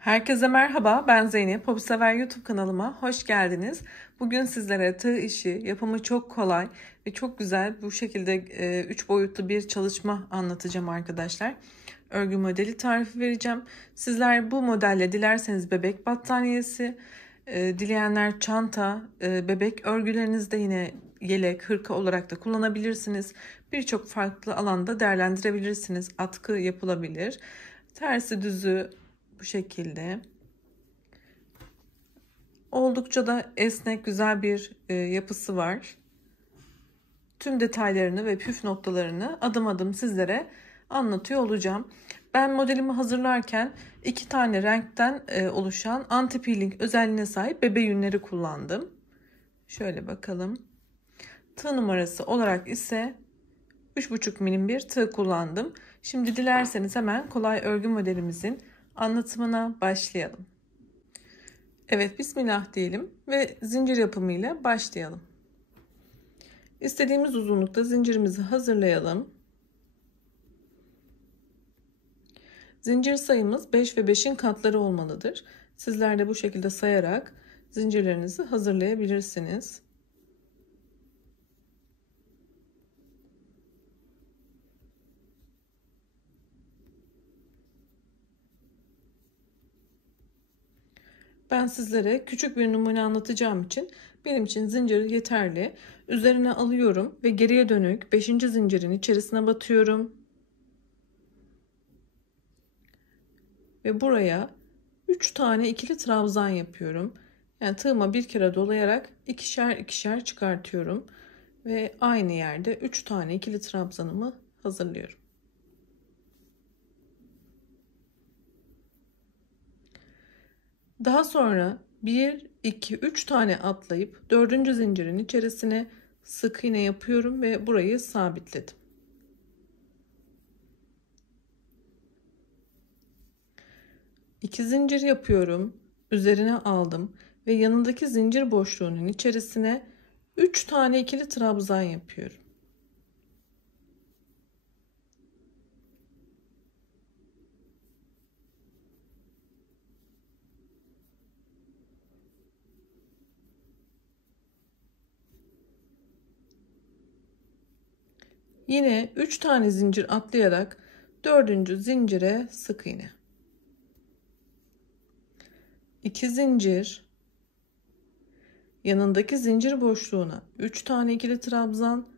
Herkese merhaba, ben Zeynep. Hobisever YouTube kanalıma hoş geldiniz. Bugün sizlere tığ işi, yapımı çok kolay ve çok güzel bu şekilde 3 boyutlu bir çalışma anlatacağım arkadaşlar. Örgü modeli tarifi vereceğim. Sizler bu modelle dilerseniz bebek battaniyesi, dileyenler çanta, bebek örgülerinizde yine yelek, hırka olarak da kullanabilirsiniz. Birçok farklı alanda değerlendirebilirsiniz. Atkı yapılabilir. Tersi düzü bu şekilde. Oldukça da esnek, güzel bir yapısı var. Tüm detaylarını ve püf noktalarını adım adım sizlere anlatıyor olacağım. Ben modelimi hazırlarken 2 tane renkten oluşan anti peeling özelliğine sahip bebe yünleri kullandım. Şöyle bakalım. Tığ numarası olarak ise 3,5 milim bir tığ kullandım. Şimdi dilerseniz hemen kolay örgü modelimizin anlatımına başlayalım. Evet, bismillah diyelim ve zincir yapımıyla başlayalım. İstediğimiz uzunlukta zincirimizi hazırlayalım. Zincir sayımız 5 ve 5'in katları olmalıdır. Sizler de bu şekilde sayarak zincirlerinizi hazırlayabilirsiniz. Ben sizlere küçük bir numune anlatacağım için benim için zincir yeterli. Üzerine alıyorum ve geriye dönük 5. zincirin içerisine batıyorum. Ve buraya 3 tane ikili trabzan yapıyorum. Yani tığıma bir kere dolayarak ikişer ikişer çıkartıyorum. Ve aynı yerde 3 tane ikili trabzanımı hazırlıyorum. Daha sonra 1, 2, 3 tane atlayıp 4. zincirin içerisine sık iğne yapıyorum ve burayı sabitledim. İki zincir yapıyorum. Üzerine aldım ve yanındaki zincir boşluğunun içerisine 3 tane ikili trabzan yapıyorum. Yine 3 tane zincir atlayarak 4. zincire sık iğne. 2 zincir, yanındaki zincir boşluğuna 3 tane ikili trabzan,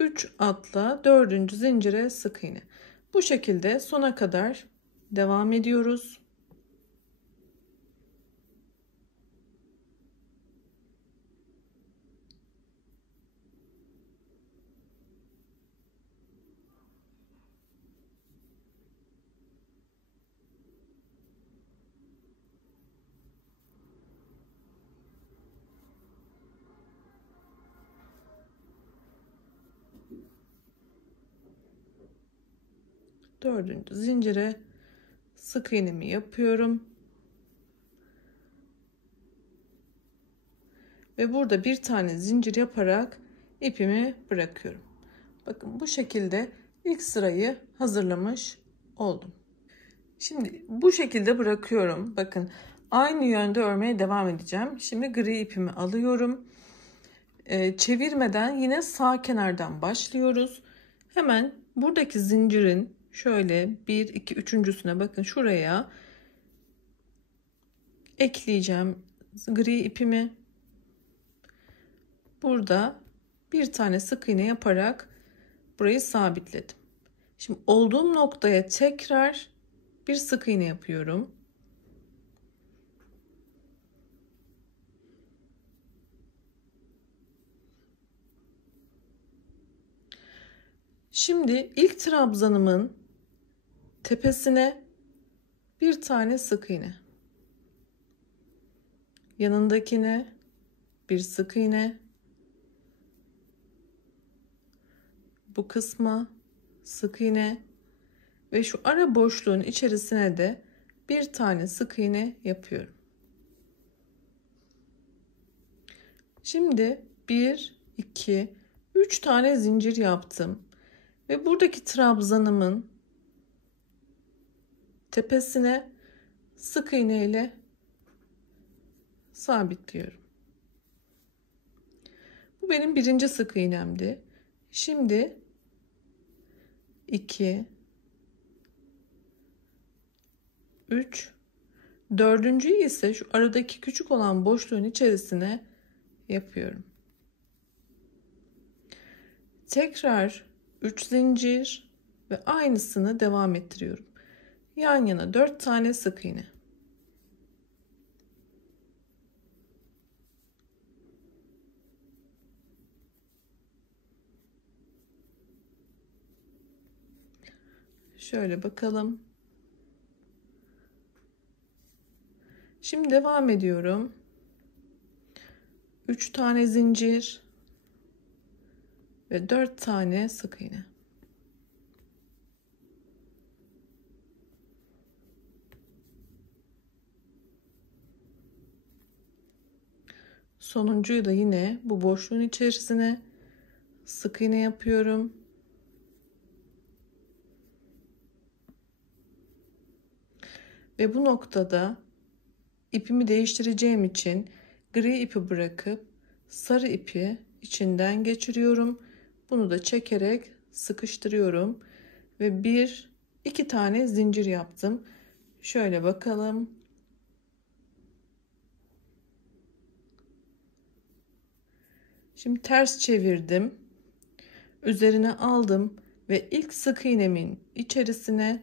üç atla 4. zincire sık iğne. Bu şekilde sona kadar devam ediyoruz. Dördüncü zincire sık iğnemi yapıyorum. Ve burada bir tane zincir yaparak ipimi bırakıyorum. Bakın bu şekilde ilk sırayı hazırlamış oldum. Şimdi bu şekilde bırakıyorum. Bakın aynı yönde örmeye devam edeceğim. Şimdi gri ipimi alıyorum. Çevirmeden yine sağ kenardan başlıyoruz. Hemen buradaki zincirin şöyle 1, 2, üçüncüsüne bakın şuraya ekleyeceğim gri ipimi. Burada bir tane sık iğne yaparak burayı sabitledim. Şimdi olduğum noktaya tekrar bir sık iğne yapıyorum. Şimdi ilk trabzanımın tepesine bir tane sık iğne. Yanındakine bir sık iğne. Bu kısma sık iğne ve şu ara boşluğun içerisine de bir tane sık iğne yapıyorum. Şimdi 1, 2, 3 tane zincir yaptım. Ve buradaki trabzanımın tepesine sık iğne ile sabitliyorum. Bu benim birinci sık iğnemdi. Şimdi 2, 3, dördüncüyü ise şu aradaki küçük olan boşluğun içerisine yapıyorum. Tekrar 3 zincir ve aynısını devam ettiriyorum. Yan yana 4 tane sık iğne. Şöyle bakalım. Şimdi devam ediyorum. 3 tane zincir ve 4 tane sık iğne. Sonuncuyu da yine bu boşluğun içerisine sık iğne yapıyorum. Ve bu noktada ipimi değiştireceğim için gri ipi bırakıp sarı ipi içinden geçiriyorum. Bunu da çekerek sıkıştırıyorum ve 1 2 tane zincir yaptım. Şöyle bakalım. Şimdi ters çevirdim. Üzerine aldım ve ilk sık iğnemin içerisine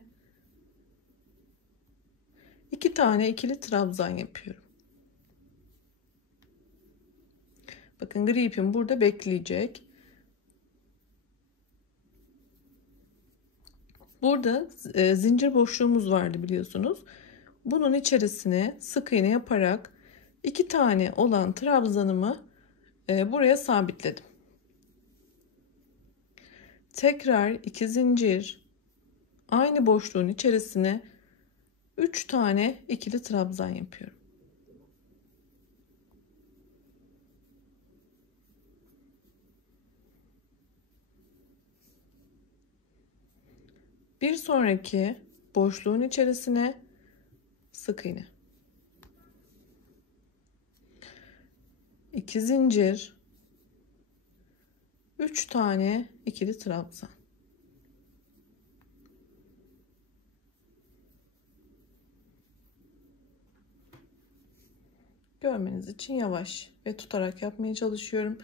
2 tane ikili trabzan yapıyorum. Bakın gri ipim burada bekleyecek. Burada zincir boşluğumuz vardı biliyorsunuz. Bunun içerisine sık iğne yaparak 2 tane olan trabzanımı buraya sabitledim. Tekrar 2 zincir, aynı boşluğun içerisine 3 tane ikili trabzan yapıyorum. Bir sonraki boşluğun içerisine sık iğne. 2 zincir, 3 tane ikili trabzan. Görmeniz için yavaş ve tutarak yapmaya çalışıyorum.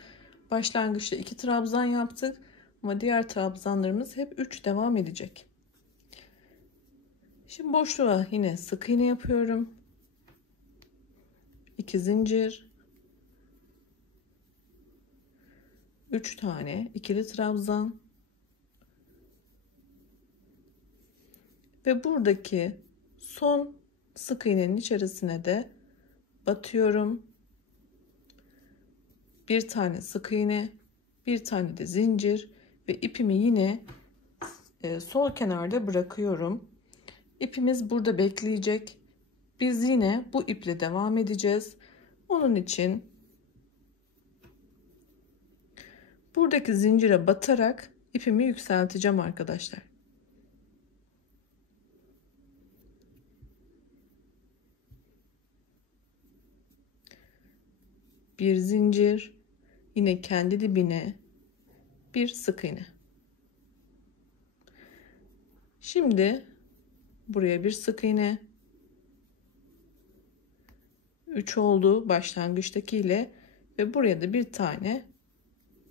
Başlangıçta 2 trabzan yaptık ama diğer trabzanlarımız hep 3 devam edecek. Şimdi boşluğa yine sık iğne yapıyorum. 2 zincir, 3 tane ikili trabzan ve buradaki son sık iğnenin içerisine de batıyorum. Bir tane sık iğne, bir tane de zincir ve ipimi yine sol kenarda bırakıyorum. İpimiz burada bekleyecek. Biz yine bu iple devam edeceğiz. Onun için buradaki zincire batarak ipimi yükselteceğim arkadaşlar. Bir zincir, yine kendi dibine bir sık iğne. Şimdi buraya bir sık iğne. 3 oldu başlangıçtaki ile ve buraya da bir tane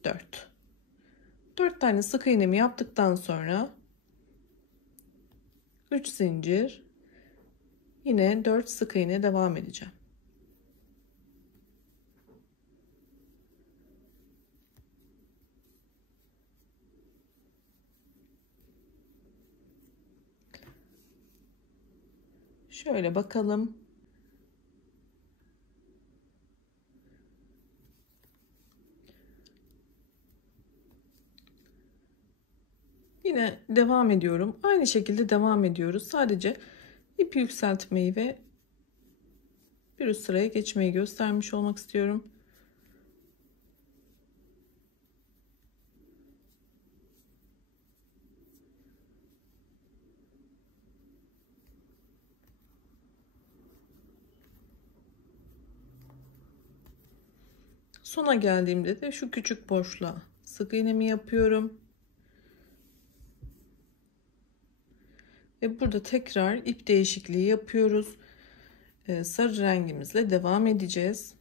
4. 4 tane sık iğnemi yaptıktan sonra 3 zincir, yine 4 sık iğne devam edeceğim. Şöyle bakalım. Yine devam ediyorum. Aynı şekilde devam ediyoruz. Sadece ip yükseltmeyi ve bir üst sıraya geçmeyi göstermiş olmak istiyorum. Sona geldiğimde de şu küçük boşluğa sık iğnemi yapıyorum. Ve burada tekrar ip değişikliği yapıyoruz. Sarı rengimizle devam edeceğiz.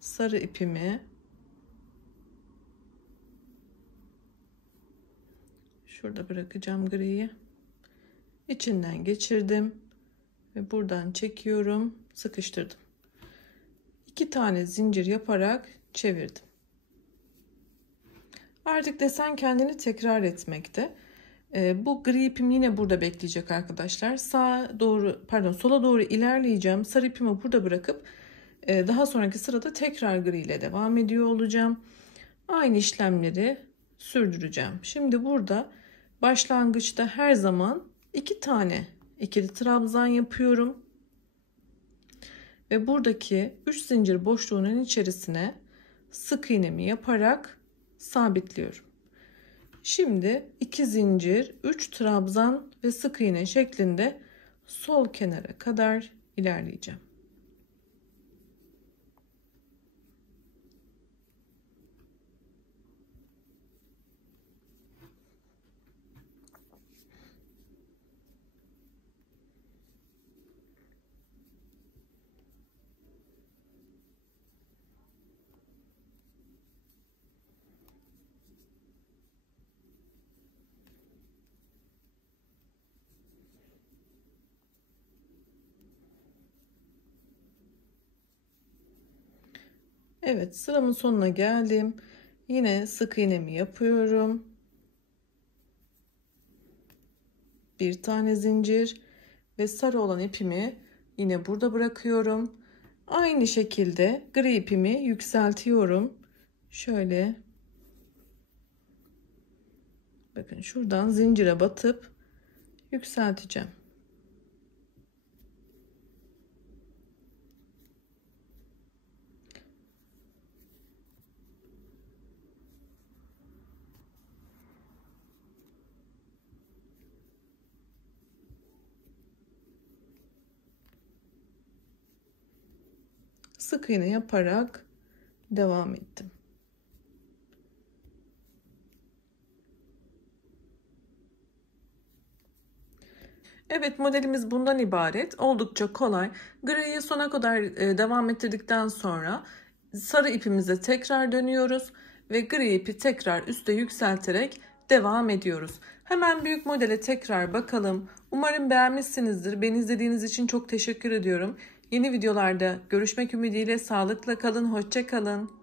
Sarı ipimi şurada bırakacağım, griyi. İçinden geçirdim ve buradan çekiyorum, sıkıştırdım. 2 tane zincir yaparak çevirdim. Artık desen kendini tekrar etmekte. Bu gri ipim yine burada bekleyecek arkadaşlar. Sola doğru ilerleyeceğim. Sarı ipimi burada bırakıp daha sonraki sırada tekrar gri ile devam ediyor olacağım. Aynı işlemleri sürdüreceğim. Şimdi burada başlangıçta her zaman 2 tane ikili trabzan yapıyorum. Ve buradaki 3 zincir boşluğunun içerisine sık iğnemi yaparak sabitliyorum. Şimdi 2 zincir, 3 trabzan ve sık iğne şeklinde sol kenara kadar ilerleyeceğim. Evet, sıramın sonuna geldim. Yine sık iğnemi yapıyorum. Bir tane zincir ve sarı olan ipimi yine burada bırakıyorum. Aynı şekilde gri ipimi yükseltiyorum. Şöyle bakın, şuradan zincire batıp yükselteceğim. Sık iğne yaparak devam ettim. Evet, modelimiz bundan ibaret. Oldukça kolay. Griyi sona kadar devam ettirdikten sonra sarı ipimize tekrar dönüyoruz ve gri ipi tekrar üste yükselterek devam ediyoruz. Hemen büyük modele tekrar bakalım. Umarım beğenmişsinizdir. Beni izlediğiniz için çok teşekkür ediyorum. Yeni videolarda görüşmek ümidiyle sağlıkla kalın, hoşça kalın.